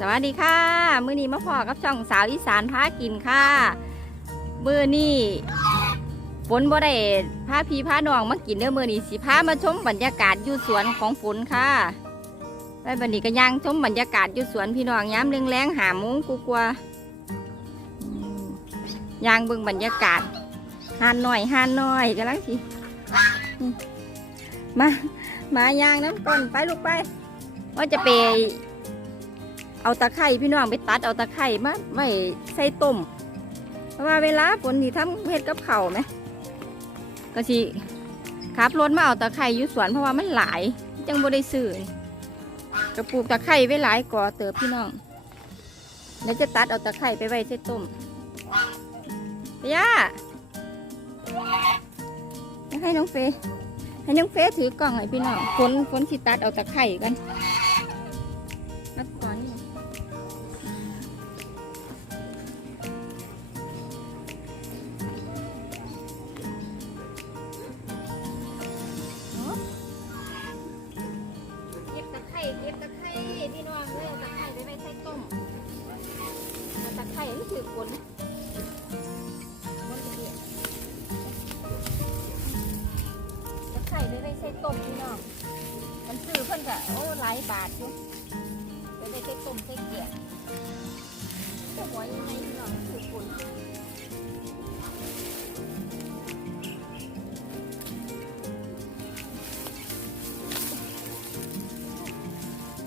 สวัสดีค่ะ มื้อนี้มาพอกับช่องสาวอีสานพากินค่ะ มื้อนี้ฝนบ่ได้พาพี่พาน้องมากินเด้อมื้อนี้สิพามาชมบรรยากาศอยู่สวนของฝนค่ะไปบัดนี้ก็ย่างชมบรรยากาศอยู่สวนพี่น้องยามแรงหามุ้งกูกลัวย่างเบิ่งบรรยากาศหานหน่อยหานหน่อยกำลังสิมา มาย่างน้ำก้นไปลูกไปว่าจะไป เอาตะไคร่พี่น้องไปตัดเอาตะไคร่มาไว้ใส่ต้มเพราะว่าเวลาฝนที่ทำเฮ็ดกับเข่าไหมก็สิขับรถมาเอาตะไคร่อยู่สวนเพราะว่ามันหลายจังบ่ได้ซื้อนี่ก็ปลูกตะไคร่ไว้หลายก่อเติบพี่น้องเดี๋ยวจะตัดเอาตะไคร่ไปไว้ใส่ต้มย่าให้น้องเฟยให้น้องเฟยถือกล่องให้พี่น้องฝนฝนสิตัดเอาตะไคร่กันตัดก่อน ก็โอ้หลายบาทอยู่ไปไว้ใส่ต้มใส่เกี๊ยวแต่หัวยังไงพี่น้องคือคน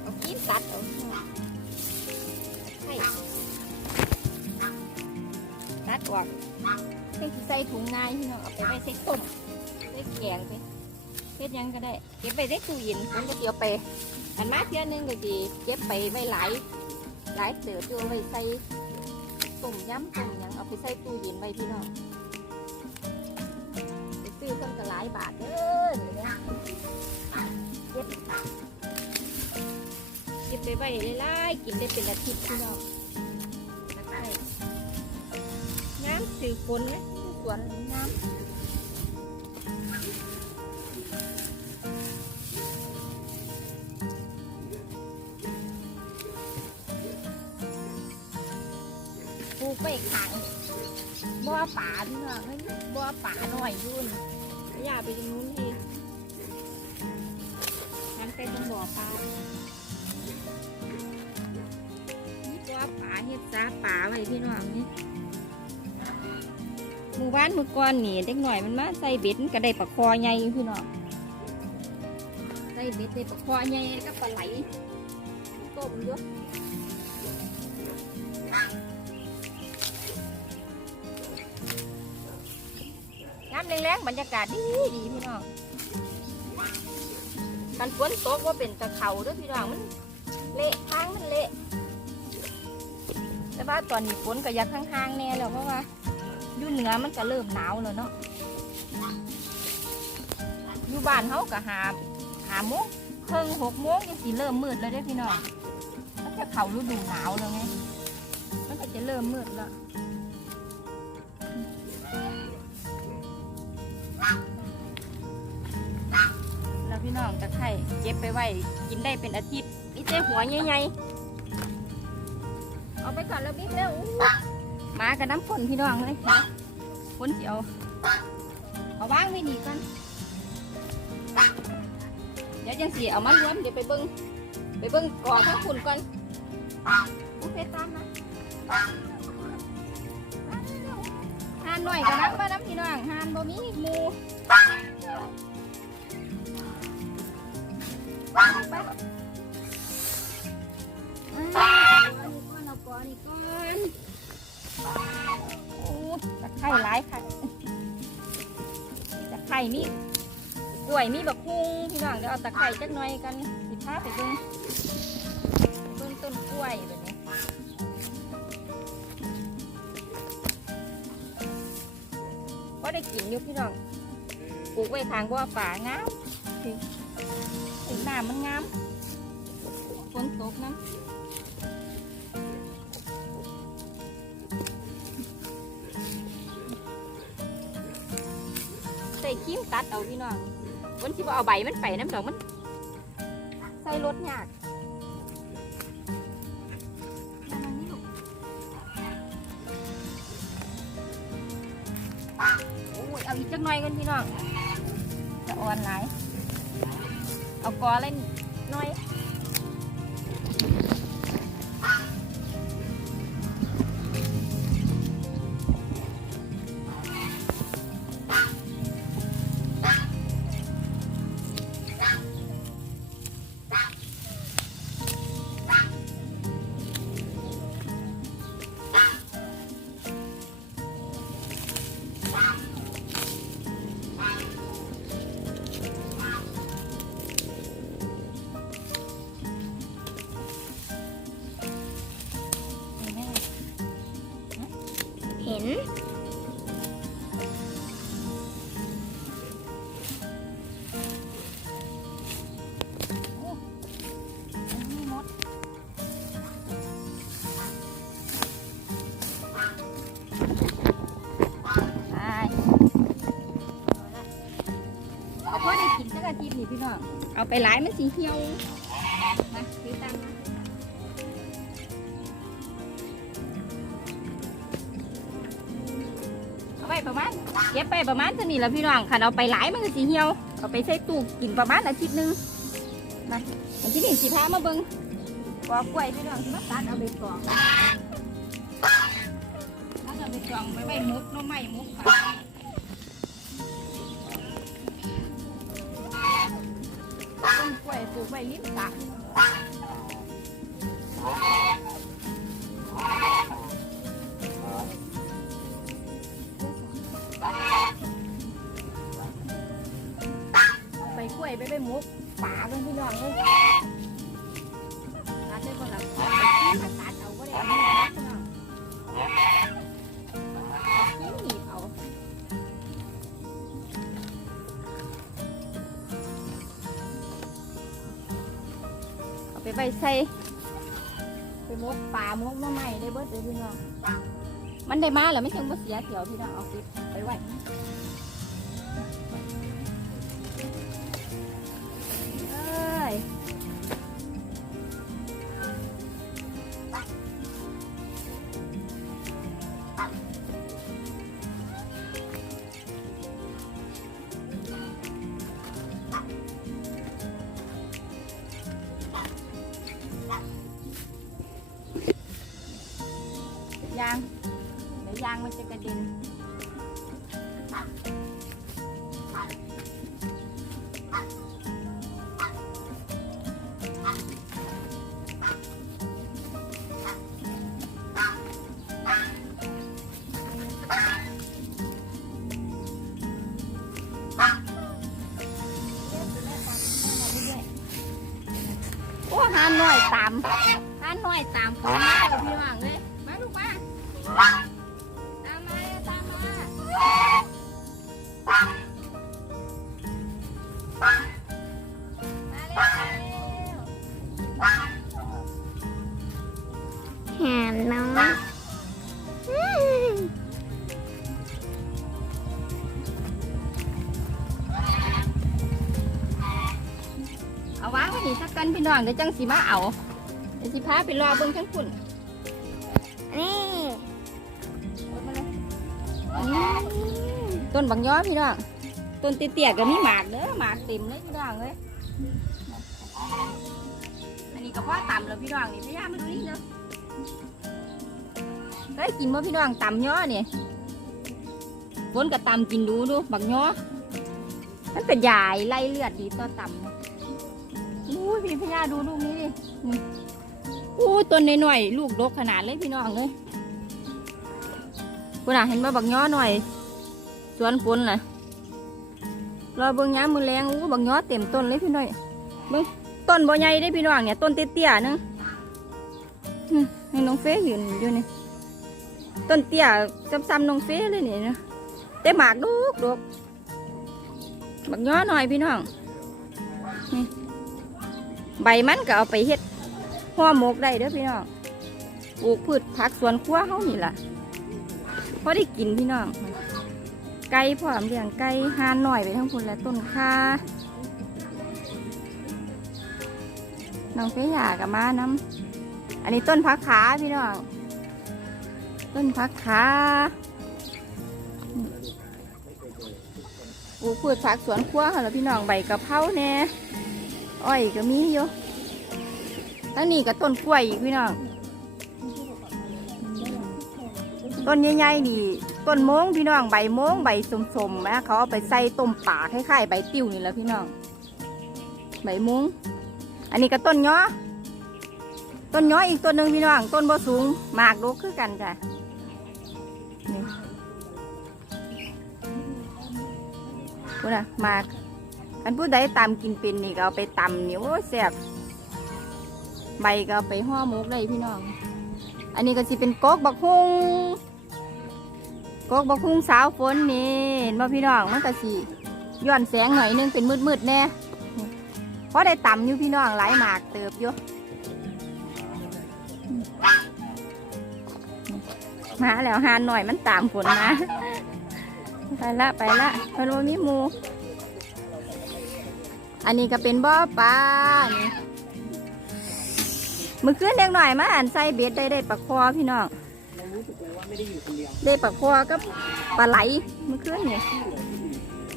เอากินตัดเอาพี่น้ตัดออกเพิ่นใส่ถุงง่ายพี่น้องเอาไปไว้ใส่ต้มใส่แกงไป ฮ็ดหยังก็ได้ เก็บไปได้ตู้เย็นผมก็เกี่ยวไป อันมาเที่ยหนึงก็สิเก็บไปไว้หลายหลายเสือตัวไว้ใส่ต้มย้ำต้มหยังเอาไปใส่ตู้เย็นไว้พี่น้องไปซื้อเพิ่นก็หลายบาทเด้อเดี๋ยวนี้เก็บเก็บไปไว้หลายๆกินได้เป็นอาทิตย์พี่น้องตะน้ำสื่อฝนนะสวนน้ำ ไปขังบ่อป่าพี่น้องบ่อป่าหน่อยยุ่นอย่าไปตรงนู้นทีฉันไปตรงบ่อปลาบ่อป่าเฮ็ดซาป่าไว้พี่น้องนี่หมู่บ้านหมู่อก้อนนี่เด็กหน่อยมันมาใส่เบ็ดก็ได้ปลาคอใหญ่พี่น้องใส่เบ็ดได้ปลาคอใหญ่ก็ปลาไหลต้มอยู่ น้ำแรงๆบรรยากาศดีดีพี่น้องกันฝนตกว่าเป็นตะเขาด้วยพี่น้องมันเละทางมันเละแต่ว่าตอนนี้ฝนก็ยักห่างๆแน่แล้วเพราะว่าอยู่เหนือมันก็เริ่มหนาวแล้วเนาะอยู่บ้านเขาก็หาหาโมงเพิ่งหกโมงยังสีเริ่มมืดแล้วเด้พี่น้องมันจะเข่าฤดูหนาวแล้วไงมันก็จะเริ่มมืดแล้ว น้องตะไคร่เก็บไปไว้กินได้เป็นอาทิตย์นี่เจ้หัวใหญ่ๆเอาไปก่อนแล้วบิ๊กเร็วหมากับน้ำฝนพี่น้องเลยนะฝนสิเอาเอาวางไว้นี่กันเดี๋ยวจังสีเอามารวมเดี๋ยวไปเบิ้งไปเบิ้งก่อทั้งฝุ่นก่อนโอเคตามนะหานหน่อยกับน้ำมาน้ำพี่น้องหานบ่มีหมู ตะไคร่หลายค่ะตะไคร่มีกล้วยมีบักคุ้งพี่น้องเดี๋ยวเอาตะไคร่จักหน่อยกันสิพาไปเบิ่งไปเบิ่งต้นกล้วยแบบนี้ก็ได้กินอยู่พี่น้องปลูกไว้ทางบ่อป่างามถึง น้มันงามฝนตกน้ำใส่ขีมตัดเอาพี่น้องวันที่ว่าเอาใบมันไปน้ำดอกมัน ใส่รถยากโอ้ยเอาอีกจักหน่อยกันพี่น้องจะอ่อนหล เอากอเล่นน้อย ห็นเอาพอได้กินสักอาทิตย์นี่พี่น้องเอาไปหลายมันสีเหี่ยว เอาไปประมาณเก็บไปประมาณเท่านี้แล้วพี่น้องคันเอาไปหลายมันก็สีเหี่ยวเอาไปใส่ตู้กินประมาณอาทิตย์นึงนะอันที่นี่สีพามาเบิ่งปอกกล้วยพี่น้องสิมาตัดเอาไปกองตัดเอาไปกรองไปไว้มุกน้องไม้มุกค่ะต้นกล้วยปลูกไว้ริมสระเอา ไปกล้วยไปไว้มุกป่าเบิ่งพี่น้องเลยตัดได้บ่ล่ะเอาไปกินมาตัดเอาบ่ได้เอามาตัดพี่น้องเอาขี้หนีบเอาเอาไปใบใส่ไปมกป่ามกมาใหม่ได้เบิดเลยพี่น้องมันได้มาแล้วไม่ใช่ว่าเสียเถียวพี่น้องเอาเก็บไปไว้ เอ้ยยางเดี๋ ตามหานหน่อยตามผมมาเดี๋ยวพี่น้องเลยมาลูกมาตามมาตามมามาเร็วหมน้องอืมเอาวางไว้นี่สักกันพี่น้องเดี๋ยวจังสิมาเอา ดี๋ยวสิพาไปรอเบิ่งจังฝุ่นนี่ต้นบางย้อพี่น้องต้นเตี้ยๆก็มีหมากเด้อหมากเต็มเลยพี่น้องเลยอันนี้ก็พ่อต่ำแล้วพี่น้องนี่พยายามมาดูนี่เนาะเฮ้ยกินบ่พี่น้องต่ำย้อนี่ฝนกับต่ำกินดูดูบางย้อมันเป็นยายไล่เลือดดีต่อต่ำนะอู้ยพี่พญาดูลูกนี้ดิ อู้ต้นน้อยๆลูกดกขนาดเลยพี่น้องเลยคุณอะเห็นบ่บักย้อหน่อยสวนฝนน่ะรอเบิ่งย้ำมือแรงอู้บักย้อเต็มต้นเลยพี่น้อยเบิ่งต้นบ่ใหญ่ได้พี่น้องเนี่ยต้นเตี้ยๆนึงอืมให้น้องเฟยยืนอยู่นี่ต้นเตี้ยซ้ำๆน้องเฟยเลยนี่นะแต่หมากดุกดุกบักย้อหน่อยพี่น้องนี่ใบมันก็เอาไปเฮ็ด ห่อหมกได้เด้อพี่น้องปลูกพืชผักสวนครัวเฮานี่ล่ะพอได้กินพี่น้อง ไก่พร้อมเลี้ยงไก่หานหน่อยไปทั้งพุนและต้นค่าน้องเฟียากับมาน้ำอันนี้ต้นพักขาพี่น้อง ต้นพักขาปลูกพืชผักสวนครัวค่ะแล้วพี่น้องใบกะเพราแน่อ้อยก็มีอยู่ ทั้งนี้ก็ต้นกล้วยอีกพี่น้องต้นใหญ่ๆนี่ต้นโมงพี่น้องใบโมงใบสมๆนะเขาเอาไปใส่ต้มป่าคล้ายๆใบติ้วนี่แหละพี่น้องใบโมงอันนี้ก็ต้นย้อต้นย้ออีกต้นหนึ่งพี่น้อง ต้นบ่สูงหมากดกคือกันจ้ะนี่พูดนะหมากอันผู้ใดตำกินเป็นนี่ก็เอาไปตำนี่โอ้แซ่บ ใบก็เอาไปห่อหมกได้พี่น้อง อันนี้ก็สิเป็นกกบักฮุงกกบักฮุงสาวฝนนี่เห็นบ่พี่น้องมันก็สิย้อนแสงหน่อยนึงเป็นมืดๆแน่เพราะได้ต่ำอยู่พี่น้องหลายหมากเติบอยู่มาแล้วหานหน่อยมันตามฝนนะไปละไปละเพนว่ามีมู อันนี้ก็เป็นบ่อปลานี่ มื่อคืนเด็กหน่อยมาอ่านใส่เบ็ดได้ได้ปลาคอพี่น้องได้ปลาคอกับปลาไหลเมื่อคืนนี่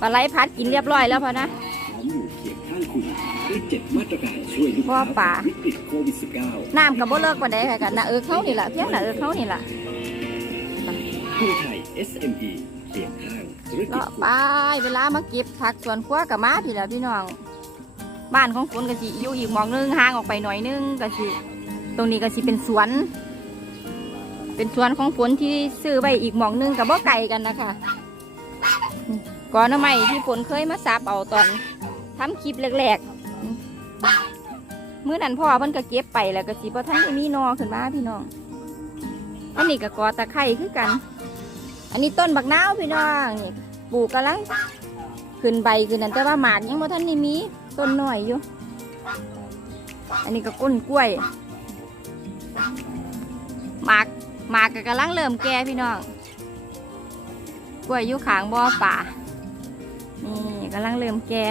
ปลาไหลพัดกินเรียบร้อยแล้วพอนะพร้อมอยู่เคียงข้างคุณด้วยเจ็ดมาตรการช่วยลูกบ่ค้าป่าวิกฤตโควิด -19 น้ำกับบ่เลิกกว่าใดค่ะกันนะเออเขานี่แหละเพียงน่ะเออเขานี่แหละผู้ไทย SME เคียงข้างธุรกิจก็ไปเวลามาเก็บผักสวนครัวกับมาพี่ละพี่น้องบ้านของฝนก็สิอยู่อีกหมองนึงห่างออกไปหน่อยนึงก็สิ ตรงนี้ก็สิเป็นสวน เป็นสวนของฝนที่ซื้อไว้อีกหมองนึงกับบ่ไก่กันนะคะก่อนหน้าใหม่ที่ฝนเคยมาซับเอาตอนทำคลิปแรกๆมื้อนั้นพ่อเพิ่นก็เก็บไปแล้วก็สิบ่ทันได้มีนอขึ้นมาพี่น้องอันนี้ก็กอตะไคร้คือกัน อันนี้ต้นบักนาวพี่น้องนี่ปลูกกำลังขึ้นใบขึ้นนั่นแต่ว่าหมากยังบ่ทันได้มีต้นหน่อยอยู่ อันนี้ก็ก้นกล้วย หมากหมากก็กำลังเริ่มแก่พี่น้องกล้วยยู่ขางบ่อป่านี่กำลังเริ่มแก่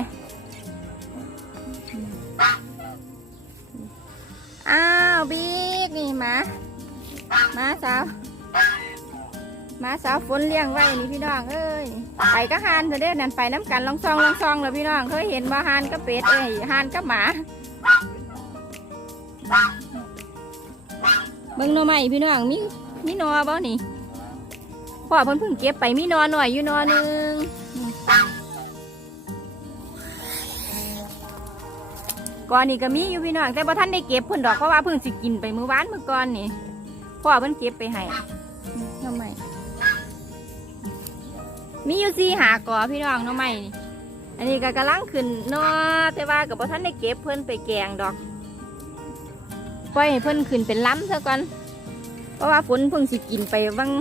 อ้าวบิ๊กนี่มามาสาวมาสาวฝนเลี้ยงไว้นี่พี่น้องเอ้ยไปก็หานเถอเด้อนั่นไปน้ำกันลองซองลองซองเลยพี่น้องเคยเห็นบ่หานกับเป็ดเอ้ยหานกับหมา เบิ่งหน่อไม้พี่น้องมีมีหนอบ่นี่พ่อเพิ่นเพิ่งเก็บไปมีหนอหน่อยอยู่หนอหนึงก่อนนี่ก็มีอยู่พี่น้องแต่บ่ทันได้เก็บเพิ่นดอกเพราะว่าเพิ่งสิกินไปมื้อวานมื้อก่อนนี่พ่อเพิ่นเก็บไปให้หน่อไม้มีอยู่สี่หากอพี่น้องเน้องใหม่นี่อันนี้ก็กำลังขึ้นเนอแต่ว่ากับพ่ท่านได้เก็บเพิ่นไปแกงดอก ปล่อยให้เพิ่นขึ้นเป็นล้ำซะก่อน เพราะว่าฝนเพิ่งสิกินไปวัง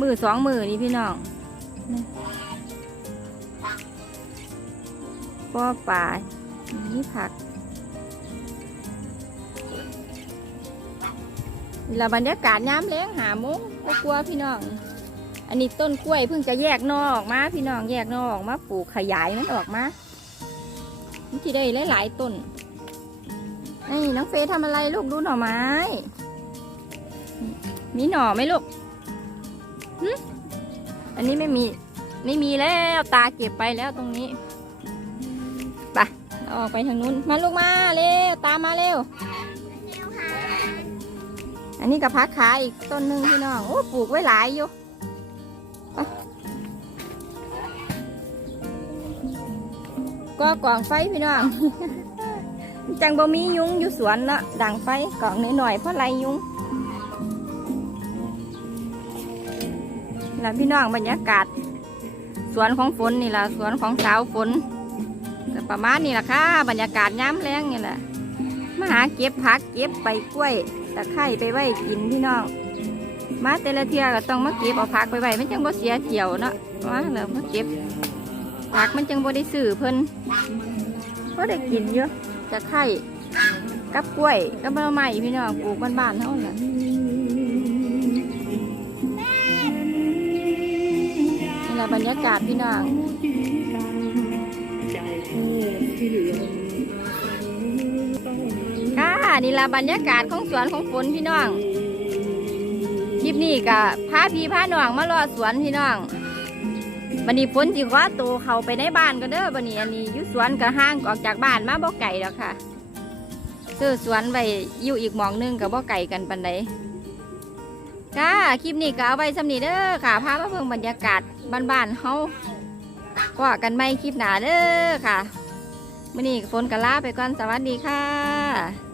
มือสองมือนี่พี่น้องป้อป่านี่ผักนี่ละบรรยากาศย้ำแล้งหาโมงก็กลัวพี่น้อง อันนี้ต้นกล้วยเพิ่งจะแยกนอออกมา พี่น้องแยกนอออกมาปลูกขยายมันออกมาที่ได้หลายๆต้น นี่น้องเฟยทำอะไรลูกดูหน่อไม้ มีหน่อไหมลูกอันนี้ไม่มี ไม่มีแล้วตาเก็บไปแล้วตรงนี้ไปเอาออกไปทางนู้น มาลูกมาเร็วตามมาเร็ว อันนี้กับพักขาอีกต้นหนึ่งพี่น้อง โอ้ปลูกไว้หลายอยู่ก็กล่องไฟพี่น้อง จังบ่มียุงอยู่สวนเนาะดังไฟกล่องหน่อยๆเพราะไรยุงแล้วพี่น้องบรรยากาศ สวนของฝนนี่แหละสวนของสาวฝนก็ประมาณนี้แหละค่ะบรรยากาศย้ำแรงนี่แหละมาหาเก็บผักเก็บใบกล้วยตะไคร้ไปไว้กินพี่น้องมาแต่ละเที่ยก็ต้องมาเก็บเอาผักไปไว้ไม่จังบ่เสียเที่ยวเนาะมาแล้วมาเก็บผักมันจังบ่ได้ซื้อเพิ่นก็ได้กินเยอะ จะไข่กับกล้วยกับมะไม้พี่น้องปลูกบ้านๆเท่านั้นนี่ละบรรยากาศพี่น้องค่ะนี่ละบรรยากาศของสวนของฝนพี่น้องคลิปนี้ก็พาพี่พาน้องมารอสวนพี่น้อง บันนี้ฝนจิว่าโตเขาไปในบ้านก็เด้อบันนี้อันนี้ยู่สวนก็ห่างออกจากบ้านมาบ่ไก่แล้วค่ะซื้อสวนไปอยู่อีกมองหนึงกับบ่ไก่กันปันใดค่ะคลิปนี้ก็เอาไว้สำนีเด้อค่ะพามาเพิ่งบรรยากาศบ้านๆเฮาว่ากันไม่คลิปหนาเด้อค่ะมื้อนี้ฝนก็ลาไปก่อนสวัสดีค่ะ